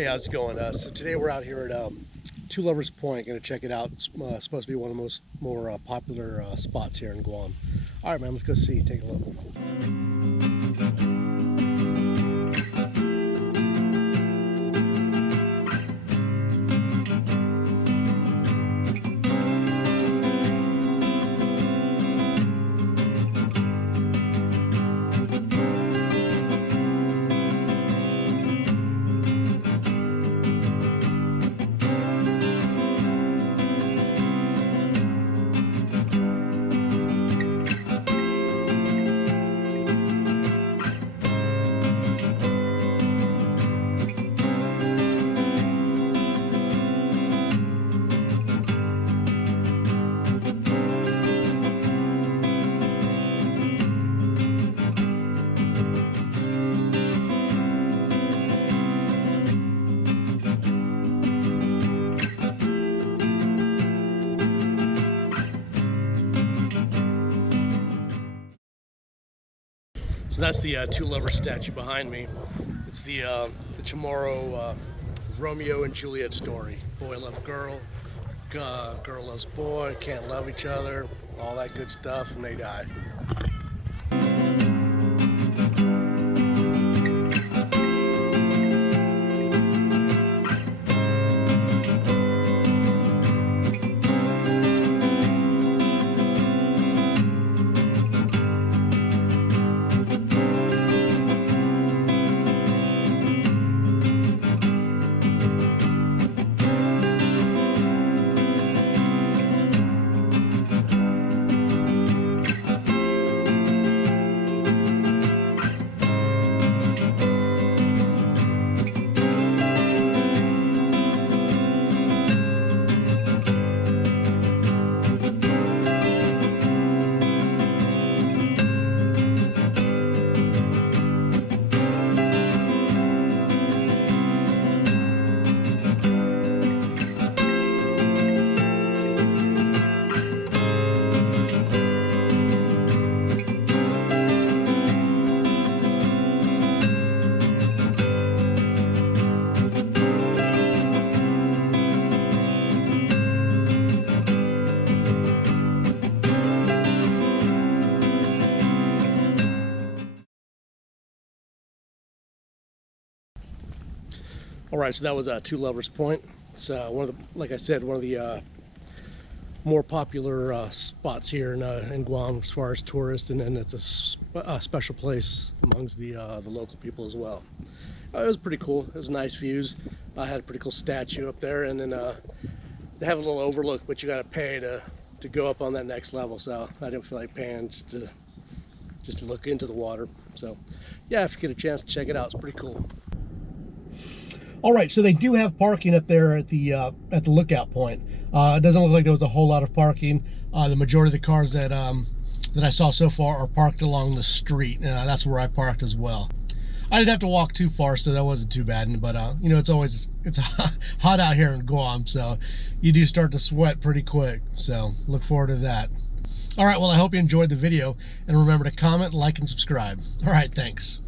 Hey, how's it going? So today we're out here at Two Lovers Point. Going to check it out. It's supposed to be one of the more popular spots here in Guam. All right, man, let's go see. Take a look. So that's the Two Lovers statue behind me. It's the Chamorro Romeo and Juliet story. Boy loves girl, girl loves boy, can't love each other, all that good stuff, and they die. All right, so that was Two Lovers Point. It's one of the, like I said, one of the more popular spots here in Guam as far as tourists, and then it's a special place amongst the local people as well. It was pretty cool. It was nice views. I had a pretty cool statue up there, and then they have a little overlook, but you got to pay to go up on that next level. So I didn't feel like paying just to look into the water. So yeah, if you get a chance to check it out, it's pretty cool. All right, so they do have parking up there at the lookout point. It doesn't look like there was a whole lot of parking. The majority of the cars that I saw so far are parked along the street. That's where I parked as well. I didn't have to walk too far, so that wasn't too bad. But you know, it's hot out here in Guam, so you do start to sweat pretty quick. So look forward to that. All right, well, I hope you enjoyed the video, and remember to comment, like, and subscribe. All right, thanks.